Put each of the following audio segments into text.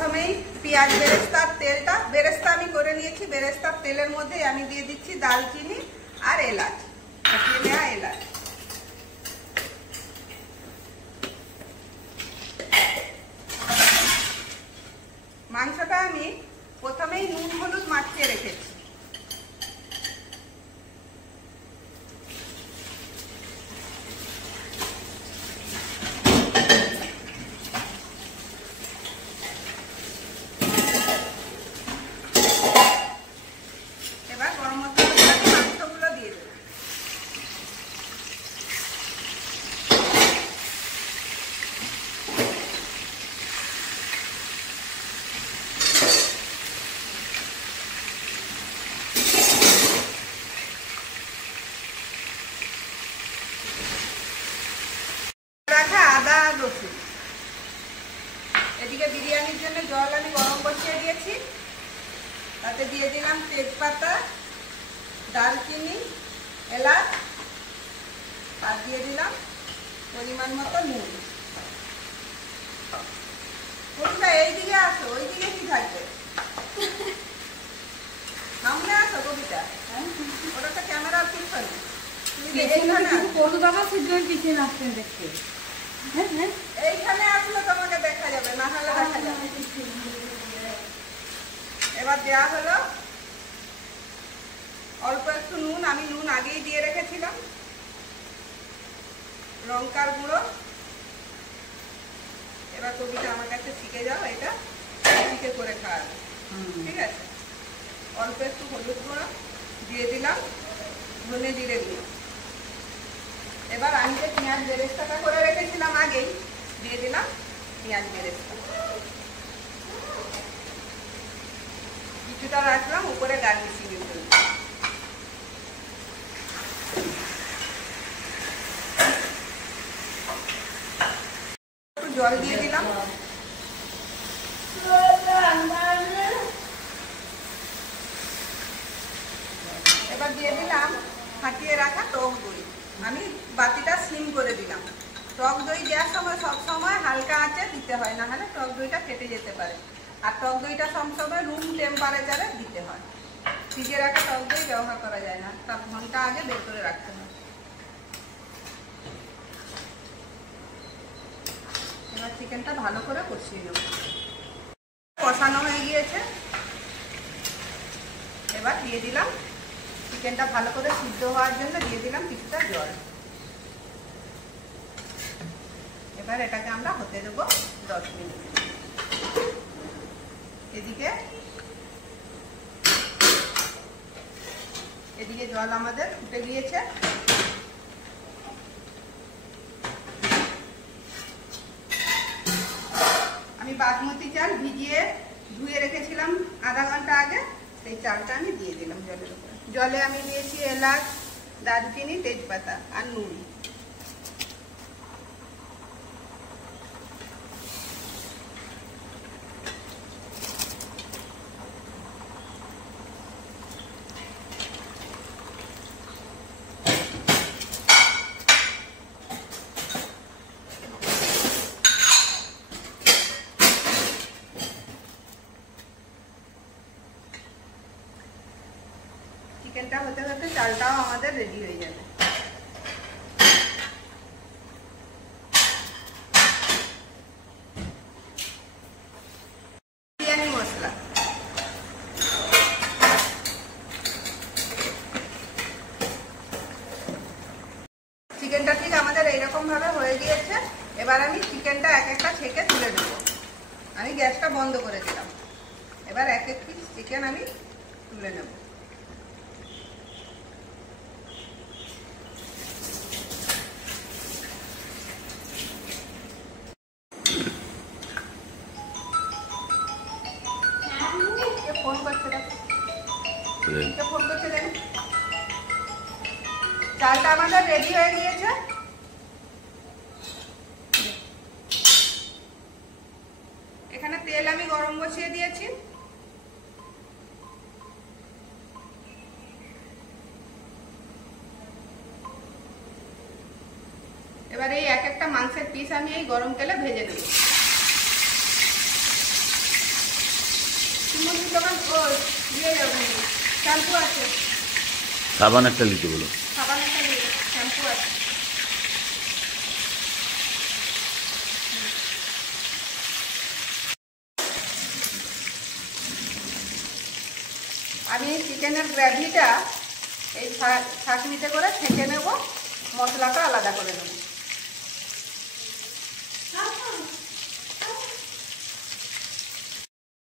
প্রথমেই পেঁয়াজ বেরেস্তার তেলটা বেরেস্তা আমি করে নিয়েছি। বেরেস্তার তেলের মধ্যে আমি দিয়ে দিচ্ছি দারচিনি আর এলাচ, ফাটিয়ে নেওয়া এলাচ। মাংসটা আমি প্রথমেই নুন হলুদ মাখিয়ে রেখেছি। এবার গরম মশলা মাংসগুলো দিয়ে দেবো। রাখা আদা আর রসুন। এদিকে বিরিয়ানির জন্য জল আমি গরম বসিয়ে দিয়েছি। তাতে দিয়ে দিলাম তেজপাতা, দারচিনি, এলাচ আর দিয়ে দিলাম পরিমাণ মতো নুন। কোনটা এইদিকে আসো, ওইদিকে কি থাকবে? সামনে আসো কবিতা, ওটা তো ক্যামেরা পিছনে। এইখানে আসলে তোমাকে দেখা যাবে, না হলে দেখা যাবে। এবার দেওয়া হলো অল্প একটু নুন, আমি নুন আগেই দিয়ে রেখেছিলাম। লঙ্কার গুঁড়ো। এবার কবিতা আমার কাছে শিখে যাও, এটা শিখে করে খাওয়াবে, ঠিক আছে? অল্প একটু হলুদ গুঁড়ো দিয়ে দিলাম, ধনে জিরে গুঁড়ো। এবার আমি যে পেঁয়াজ বেরেস্তাটা করে রেখেছিলাম আগেই, দিয়ে দিলাম পেঁয়াজ বেরেস্তা। কিছুটা রাখলাম উপরে গার্নিশিং এর জন্য। একটু জল দিয়ে দিলাম। এবার দিয়ে দিলাম ফাটিয়ে রাখা টক দই। আমি বাতিটা সিম করে দিলাম। টক দই দেওয়ার সময় সবসময় হালকা আঁচে দিতে হয়, না হলে টক দইটা ফেটে যেতে পারে। আর টক দইটা সবসময় রুম টেম্পারেচারে দিতে হয়। ফ্রিজে রাখা টক দই ব্যবহার করা যায় না, তার ঘন্টা আগে বের করে রাখতে হয়। এবার চিকেনটা ভালো করে কষিয়ে নেব। কষানো হয়ে গিয়েছে। এবার দিয়ে দিলাম চিকেনটা ভালো করে সিদ্ধ হওয়ার জন্য দিয়ে দিলাম কিছুটা জল। এবার এটাকে আমরা হতে দেবো 10 মিনিট। এদিকে জল আমাদের ফুটে গিয়েছে। আমি বাসমতি চাল ভিজিয়ে ধুয়ে রেখেছিলাম আধা ঘন্টা আগে, সেই চালটা আমি দিয়ে দিলাম জলের উপরে। জলে আমি দিয়েছি এলাচ, দারচিনি, তেজপাতা আর নুন। চিকেনটা হতে হতে চালটাও আমাদের রেডি হয়ে যাবে। বিরিয়ানি মশলা। চিকেনটা ঠিক আমাদের এইরকম ভাবে হয়ে গিয়েছে। এবার আমি চিকেনটা এক একটা ছেঁকে তুলে দেবো। আমি গ্যাসটা বন্ধ করে দিলাম। এবার এক এক পিস চিকেন আমি তুলে নেব। ফোন করছে দেখুন। চালটা আমাদের রেডি হয়ে গিয়েছে। এখানে তেল আমি গরম বসিয়ে দিয়েছি। এবার এই এক একটা মাংসের পিস আমি এই গরম তেলে ভেজে দেব। ওই দিয়ে যাবেন, শ্যাম্পু আছে, সাবান একটা নিতে বলো। সাবান একটা নিয়ে শ্যাম্পু আছে। আমি এই চিকেনের গ্রেভিটা এই ছাঁকনিতে করে ছেঁকে নেব, মশলাটা আলাদা করে নেব।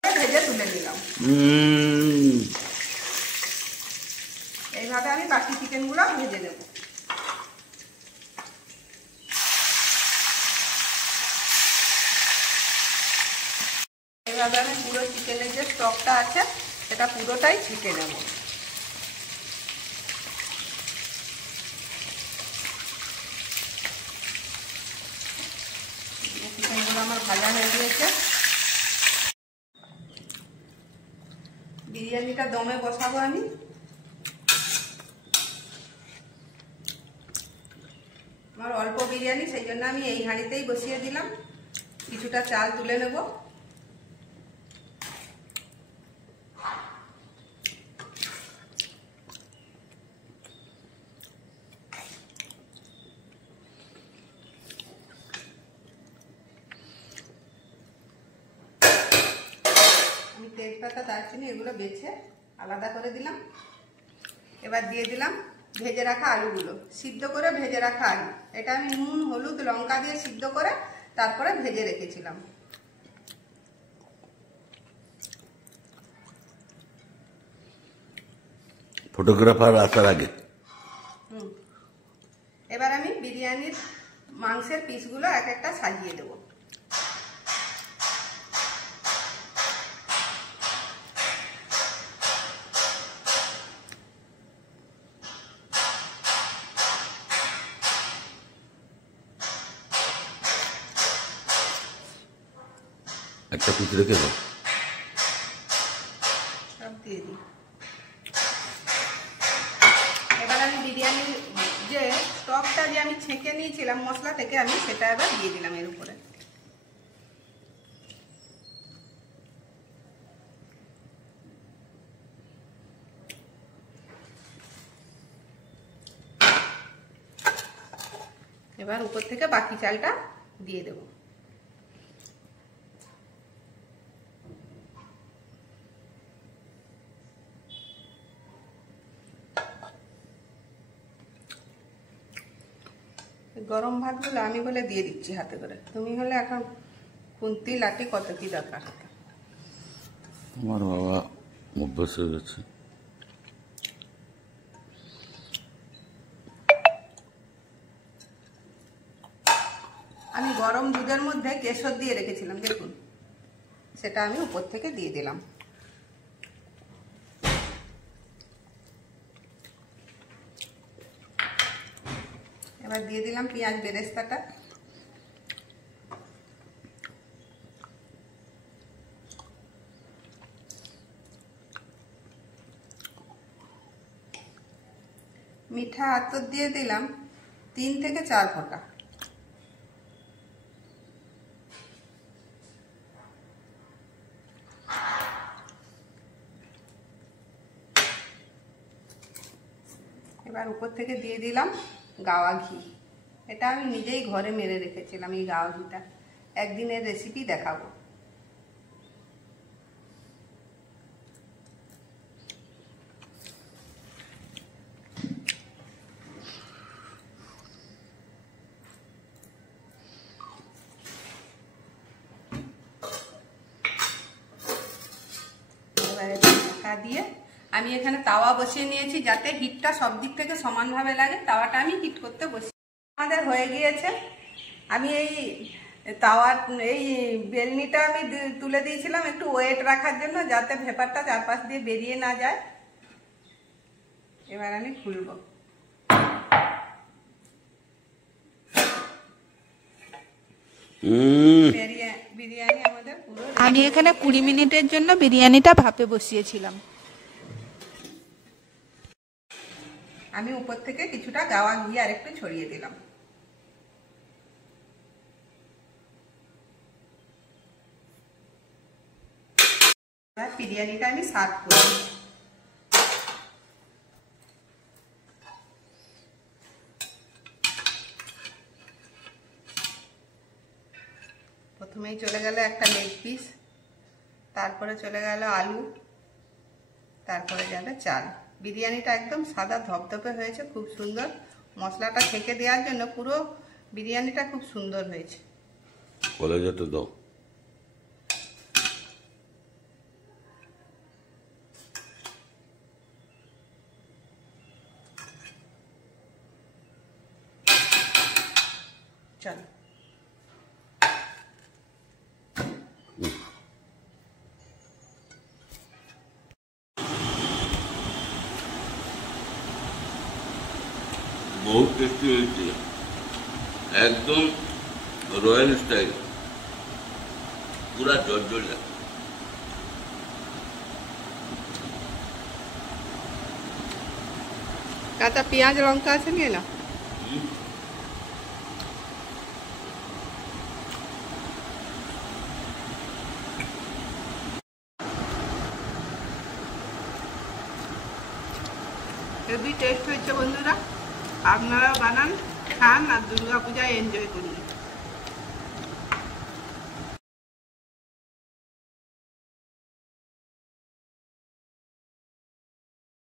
ভেজে তুলে দিলাম। এইভাবে আমি বাকি চিকেনগুলো ভেজে নেব। এইভাবে আমি পুরো চিকেনের যে স্টকটা আছে সেটা পুরোটাই ছেঁকে নেব। চিকেনগুলো আমার ভাজা হয়ে গিয়েছে। বিরিয়ানিটা দমে বসাবো আমি। আমার অল্প বিরিয়ানি, সেই জন্য আমি এই হাঁড়িতেই বসিয়ে দিলাম। কিছুটা চাল তুলে নেব। আমি তেজপাতা, দারচিনি এগুলো বেছে আলাদা করে দিলাম। এবার দিয়ে দিলাম ভেজে রাখা আলুগুলো, সিদ্ধ করে ভেজে রাখা আলু। এটা আমি নুন, হলুদ, লঙ্কা দিয়ে সিদ্ধ করে তারপরে ভেজে রেখেছিলাম। ফটোগ্রাফার আসার আগে। এবার আমি বিরিয়ানির মাংসের পিসগুলো এক একটা সাজিয়ে দেবো। একটা পিস রেখে দাও। সব দিয়ে দিই। এবার আমি বিরিয়ানির যে স্টকটা যে আমি ছেঁকে নিয়েছিলাম মশলা থেকে, আমি সেটা এবার দিয়ে দিলাম এর উপরে। এবার উপর থেকে বাকি চালটা দিয়ে দেব। গরম ভাতগুলো আমি বলে দিয়ে দিচ্ছি হাতে করে, তুমি হলে এখন খুন্তি লাঠি কত কি দরকার। আমার বাবা অভ্যাস হয়ে গেছে। আমি গরম দুধের মধ্যে কেশর দিয়ে রেখেছিলাম, দেখুন, সেটা আমি উপর থেকে দিয়ে দিলাম। এবার দিয়ে দিলাম পেঁয়াজ বেরেস্তাটা। মিঠা আতর দিয়ে দিলাম 3 থেকে 4 ফোঁটা। এবার উপর থেকে দিয়ে দিলাম গাওয়া ঘি। এটা আমি নিজেই ঘরে মেরে রেখেছিলাম, এই গাওয়া ঘিটা। একদিনের রেসিপি দেখাবো। এবারে ঢাকা দিয়ে আমি এখানে তাওয়া বসিয়ে নিয়েছি, যাতে হিটটা সব দিক থেকে সমানভাবে লাগে। তাওয়াটা আমি হিট করতে বসি। আমাদের হয়ে গিয়েছে। আমি এই তাওয়া, এই বেলনিটা আমি তুলে দিয়েছিলাম একটু ওয়েট রাখার জন্য, যাতে ভেপারটা চারপাশ দিয়ে বেরিয়ে না যায়। এবার আমি খুলব। বিরিয়ানি আমাদের পুরো। আমি এখানে 20 মিনিটের জন্য বিরিয়ানিটা ভাপে বসিয়েছিলাম। আমি উপর থেকে কিছুটা গাওয়া ঘি আর একটু ছড়িয়ে দিলাম। এবার বিরিয়ানিটা আমি সার্ভ করি। প্রথমেই চলে গেল একটা লেগ পিস, তারপরে চলে গেল আলু, তারপরে গেল চাল। বিরিয়ানিটা একদম সাদা ধপধপে হয়েছে, খুব সুন্দর। মশলাটা ছেঁকে দেওয়ার জন্য পুরো বিরিয়ানিটা খুব সুন্দর হয়েছে। কলেজাটা দাও। চলো बहुत टेस्टी হয়েছে, একদম রয়্যাল স্টাইল, পুরা জর্জরিয়া। কাঁচা পেঁয়াজ লঙ্কা আছে নিয়ে নাও। হেভি টেস্ট হয়েছে বন্ধুরা, আপনারা বানান, খান আর দুর্গা পূজায় এনজয় করুন।